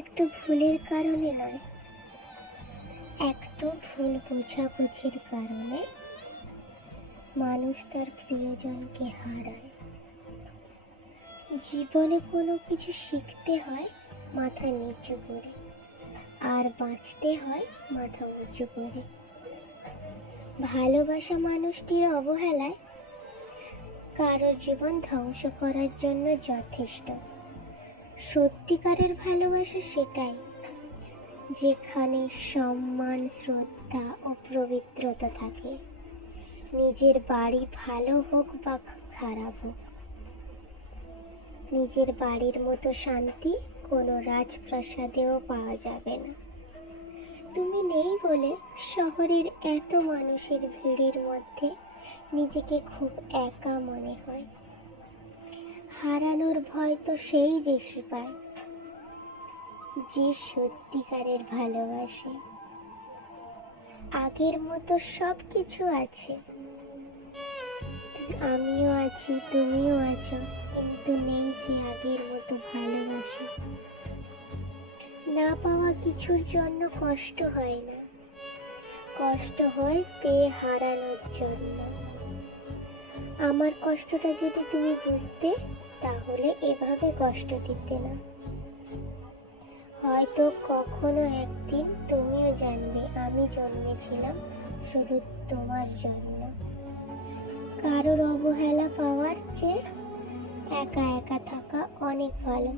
একটু ভুলের কারণে নয়, একটু ভুল বোঝাবুঝির কারণে মানুষ তার প্রিয়জনকে হারায়। জীবনে কোনো কিছু শিখতে হয় মাথা নিচু করে, আর বাঁচতে হয় মাথা উঁচু করে। ভালোবাসা মানুষটির অবহেলায় কারো জীবন ধ্বংস করার জন্য যথেষ্ট। সত্যিকারের ভালোবাসা সেটাই, যেখানে সম্মান, শ্রদ্ধা ও পবিত্রতা থাকে। নিজের বাড়ি ভালো হোক বা খারাপ হোক, নিজের বাড়ির মতো শান্তি কোনো রাজপ্রাসাদেও পাওয়া যাবে না। তুমি নেই বলে শহরের এত মানুষের ভিড়ের মধ্যে নিজেকে খুব একা মনে হয়। হারানোর ভয় তো সেই বেশি পায় যে সত্যিকারের ভালোবাসে। আগের মতো সব কিছু আছে, আমিও আছি, তুমিও আছো, কিন্তু নেই যে আগের মতো ভালোবাসা। না পাওয়া কিছুর জন্য কষ্ট হয় না, কষ্ট হয় পেয়ে হারানোর জন্য। আমার কষ্টটা যদি তুমি বুঝতে, তাহলে এভাবে কষ্ট দিতে না। হয়তো কখনো একদিন তুমিও জানবে আমি জন্মেছিলাম শুধু তোমার জন্য। কারোর অবহেলা পাওয়ার চেয়ে একা একা থাকা অনেক ভালো।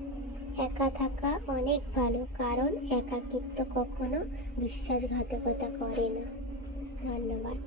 একা থাকা অনেক ভালো, কারণ একাকিত্ব কখনো বিশ্বাসঘাতকতা করে না। ধন্যবাদ।